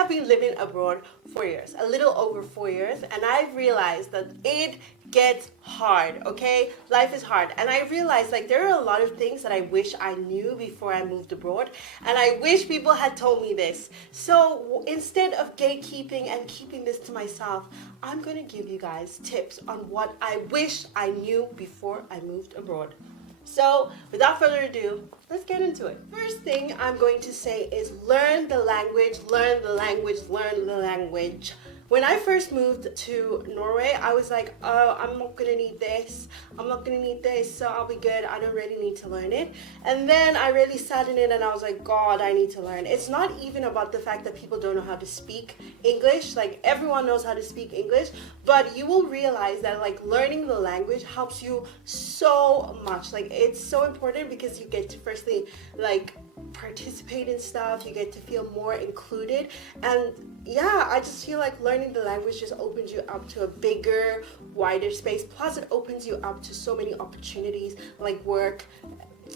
have been living abroad 4 years, a little over 4 years, and I've realized that it gets hard, okay? Life is hard. And I realized like there are a lot of things that I wish I knew before I moved abroad, and I wish people had told me this. So instead of gatekeeping and keeping this to myself, I'm gonna give you guys tips on what I wish I knew before I moved abroad. So without further ado, let's get into it. First thing I'm going to say is learn the language, learn the language, learn the language. When I first moved to Norway, I was like, oh, I'm not gonna need this. I'm not gonna need this, so I'll be good. I don't really need to learn it. And then I really sat in it and I was like, God, I need to learn. It's not even about the fact that people don't know how to speak English. Like everyone knows how to speak English, but you will realize that like learning the language helps you so much. Like it's so important because you get to firstly like participate in stuff, you get to feel more included, and yeah, I just feel like learning the language just opens you up to a bigger, wider space. Plus it opens you up to so many opportunities like work,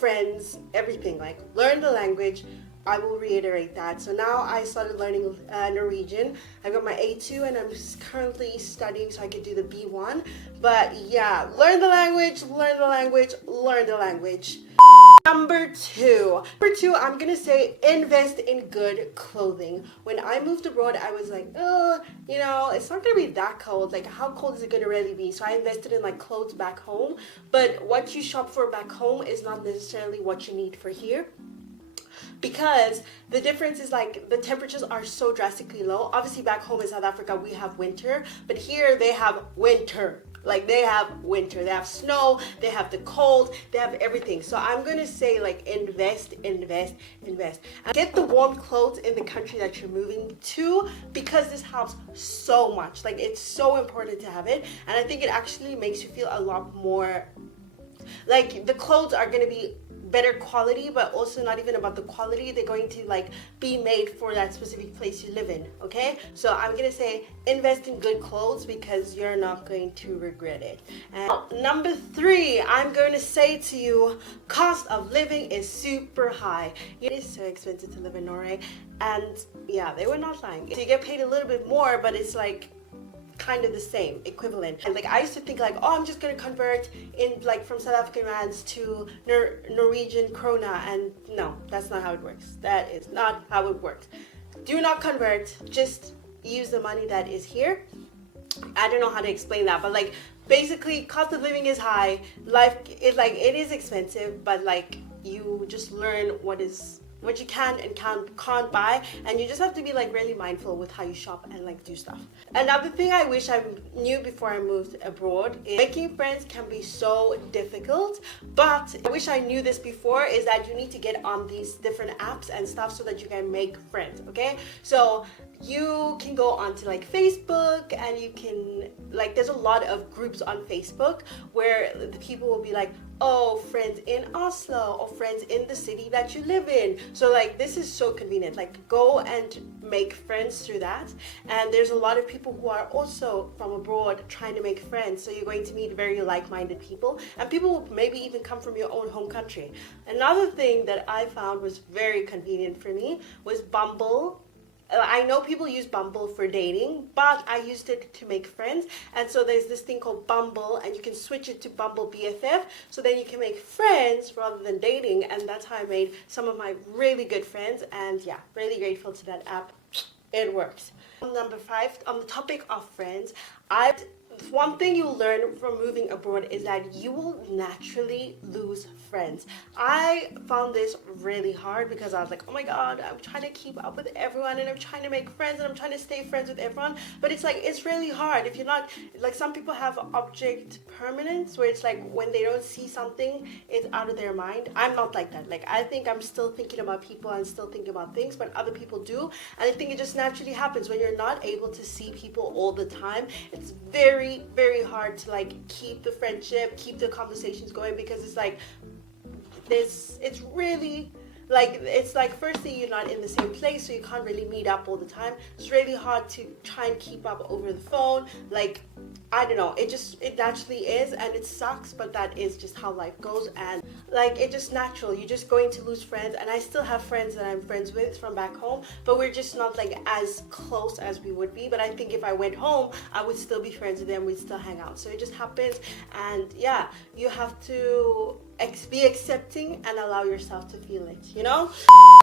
friends, everything. Like learn the language. I will reiterate that. So now I started learning Norwegian. I got my A2 and I'm currently studying so I could do the B1. But yeah, learn the language, learn the language, learn the language. Number two, I'm gonna say invest in good clothing. When I moved abroad, I was like, oh, you know, it's not gonna be that cold. Like, how cold is it gonna really be? So I invested in like clothes back home. But what you shop for back home is not necessarily what you need for here, because the difference is like the temperatures are so drastically low. Obviously back home in South Africa we have winter, but here they have winter. Like they have winter, they have snow, they have the cold, they have everything. So I'm gonna say like invest. And get the warm clothes in the country that you're moving to, because this helps so much. Like it's so important to have it, and I think it actually makes you feel a lot more like the clothes are gonna be better quality, but also not even about the quality. They're going to like be made for that specific place you live in. Okay, so I'm gonna say invest in good clothes because you're not going to regret it. And number three, I'm going to say to you, cost of living is super high. It is so expensive to live in Norway, and yeah, they were not lying. So you get paid a little bit more, but it's like kind of the same equivalent. And like I used to think like, oh, I'm just gonna convert in like from South African rands to Norwegian krona, and no, that's not how it works. That is not how it works. Do not convert, just use the money that is here. I don't know how to explain that, but like basically cost of living is high, life is like it is expensive, but like you just learn what you can and can't buy, and you just have to be like really mindful with how you shop and like do stuff. Another thing I wish I knew before I moved abroad is making friends can be so difficult, but I wish I knew this before, is that you need to get on these different apps and stuff so that you can make friends. Okay, so you can go onto like Facebook, and you can like there's a lot of groups on Facebook where the people will be like, oh, friends in Oslo or friends in the city that you live in. So like this is so convenient. Like go and make friends through that. And there's a lot of people who are also from abroad trying to make friends. So you're going to meet very like-minded people, and people will maybe even come from your own home country. Another thing that I found was very convenient for me was Bumble. I know people use Bumble for dating, but I used it to make friends. And so there's this thing called Bumble, and you can switch it to Bumble BFF, so then you can make friends rather than dating. And that's how I made some of my really good friends, and yeah, really grateful to that app. It works. Number five, on the topic of friends, one thing you'll learn from moving abroad is that you will naturally lose friends. I found this really hard because I was like, oh my god, I'm trying to keep up with everyone, and I'm trying to make friends, and I'm trying to stay friends with everyone, but it's like it's really hard if you're not like, some people have object permanence where it's like when they don't see something, it's out of their mind. I'm not like that. Like I think I'm still thinking about people and still thinking about things, but other people do, and I think it just naturally happens when you're not able to see people all the time. It's very hard to like keep the friendship, keep the conversations going, because it's like it's really like it's like firstly you're not in the same place, so you can't really meet up all the time. It's really hard to try and keep up over the phone. Like I don't know, it naturally is, and it sucks, but that is just how life goes. And like it's just natural, you're just going to lose friends. And I still have friends that I'm friends with from back home, but we're just not like as close as we would be. But I think if I went home, I would still be friends with them, we'd still hang out. So it just happens. And yeah, you have to be accepting and allow yourself to feel it, you know?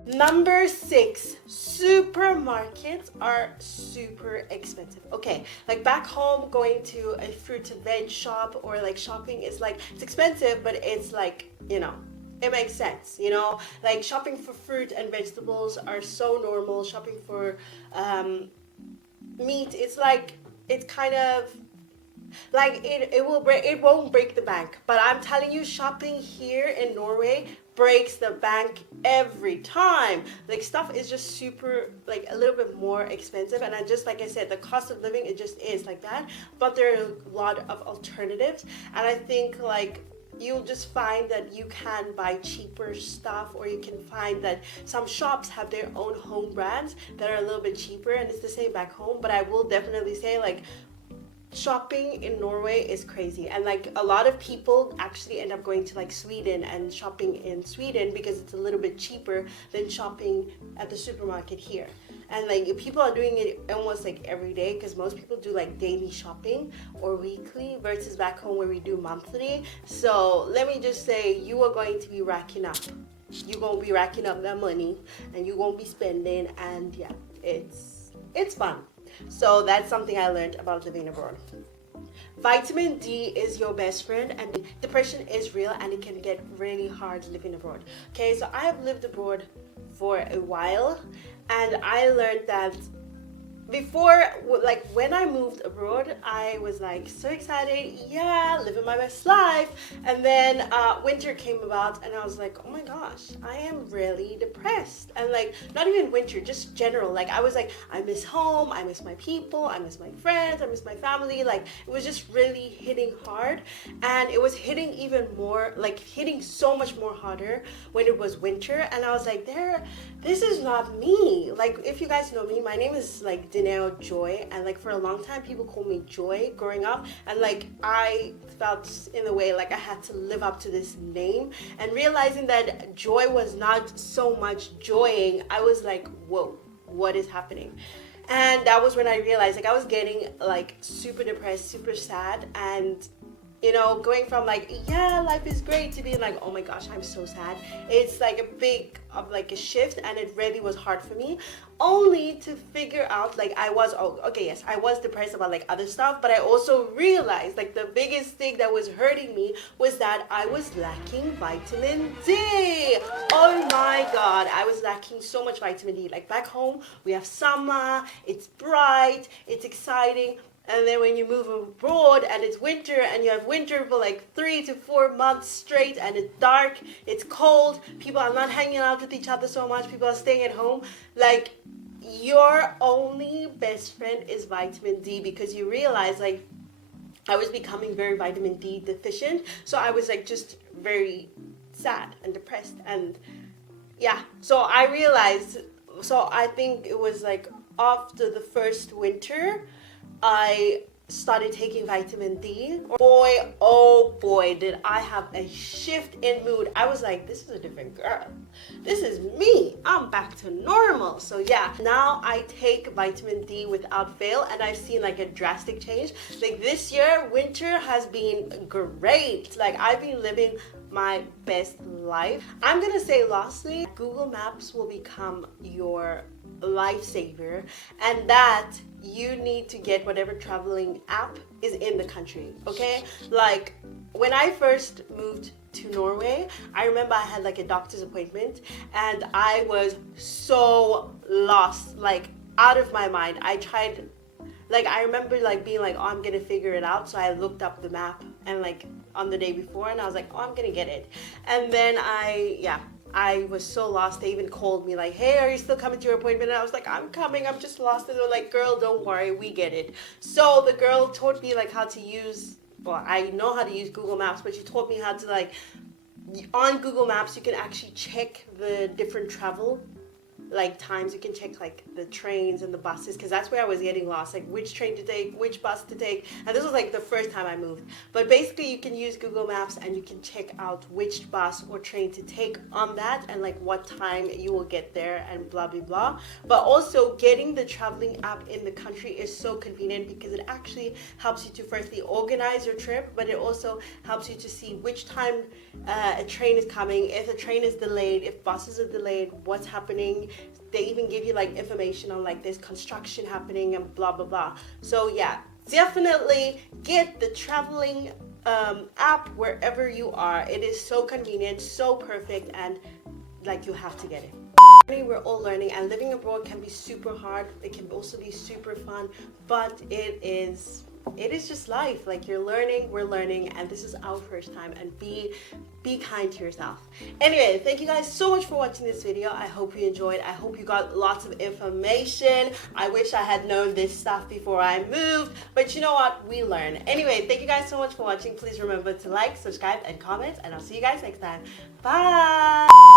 Number 6, supermarkets are super expensive. Okay, like back home, going to a fruit and veg shop or like shopping is like, it's expensive, but it's like, you know, it makes sense, you know? Like shopping for fruit and vegetables are so normal. Shopping for meat, it's like, it's kind of like it won't break the bank, but I'm telling you, shopping here in Norway breaks the bank every time. Like stuff is just super, like a little bit more expensive, and I just, like I said, the cost of living, it just is like that. But there are a lot of alternatives, and I think like you'll just find that you can buy cheaper stuff, or you can find that some shops have their own home brands that are a little bit cheaper, and it's the same back home. But I will definitely say, like, shopping in Norway is crazy, and like a lot of people actually end up going to like Sweden and shopping in Sweden because it's a little bit cheaper than shopping at the supermarket here. And like people are doing it almost like every day, because most people do like daily shopping or weekly versus back home where we do monthly. So let me just say, you are going to be racking up. You're gonna be racking up that money, and you're gonna be spending, and yeah, it's fun. So that's something I learned about living abroad. Vitamin D is your best friend, and depression is real, and it can get really hard living abroad. Okay, so I have lived abroad for a while, and I learned that before, like when I moved abroad, I was like so excited, yeah, living my best life. And then winter came about, and I was like, oh my gosh, I am really depressed. And like, not even winter, just general. Like I was like, I miss home, I miss my people, I miss my friends, I miss my family. Like it was just really hitting hard, and it was hitting even more, like hitting so much more harder when it was winter. And I was like, this is not me. Like if you guys know me, my name is like Dineo Joy, and like for a long time people called me Joy growing up, and like I felt in a way like I had to live up to this name, and realizing that joy was not so much joying, I was like, whoa, what is happening? And that was when I realized like I was getting like super depressed, super sad, and you know, going from like, yeah, life is great, to being like, oh my gosh, I'm so sad. It's like a big of like a shift, and it really was hard for me, only to figure out like I was, oh, okay, yes, I was depressed about like other stuff, but I also realized like the biggest thing that was hurting me was that I was lacking vitamin D. Oh my God, I was lacking so much vitamin D. Like back home, we have summer, it's bright, it's exciting. And then when you move abroad and it's winter, and you have winter for like 3 to 4 months straight, and it's dark, it's cold, people are not hanging out with each other so much, people are staying at home, like your only best friend is vitamin D, because you realize like I was becoming very vitamin D deficient. So I was like just very sad and depressed, and yeah, so I realized, so I think it was like after the first winter I started taking vitamin D. Boy, oh boy, did I have a shift in mood. I was like, this is a different girl. This is me. I'm back to normal. So yeah, now I take vitamin D without fail, and I've seen like a drastic change. Like this year, winter has been great. Like I've been living my best life. I'm gonna say lastly, Google Maps will become your lifesaver, and that you need to get whatever traveling app is in the country, okay? Like when I first moved to Norway, I remember I had like a doctor's appointment, and I was so lost, like out of my mind. I tried, like I remember like being like, oh, I'm gonna figure it out. So I looked up the map, and like on the day before, and I was like, oh, I'm gonna get it. And then I was so lost. They even called me like, hey, are you still coming to your appointment? And I was like, I'm coming, I'm just lost. And they were like, girl, don't worry, we get it. So the girl taught me like how to use, well, I know how to use Google Maps, but she taught me how to like on Google Maps you can actually check the different travel like times. You can check like the trains and the buses, because that's where I was getting lost, like which train to take, which bus to take. And this was like the first time I moved. But basically you can use Google Maps and you can check out which bus or train to take on that, and like what time you will get there and blah blah blah. But also getting the traveling app in the country is so convenient, because it actually helps you to firstly organize your trip, but it also helps you to see which time a train is coming, if a train is delayed, if buses are delayed, what's happening. They even give you like information on like there's construction happening and blah blah blah. So yeah, definitely get the traveling app wherever you are. It is so convenient, so perfect, and like you have to get it. We're all learning, and living abroad can be super hard. It can also be super fun, but it is just life. Like you're learning, we're learning, and this is our first time. And be kind to yourself. Anyway, thank you guys so much for watching this video. I hope you enjoyed. I hope you got lots of information. I wish I had known this stuff before I moved, but you know what, we learn. Anyway, thank you guys so much for watching. Please remember to like, subscribe, and comment, and I'll see you guys next time. Bye.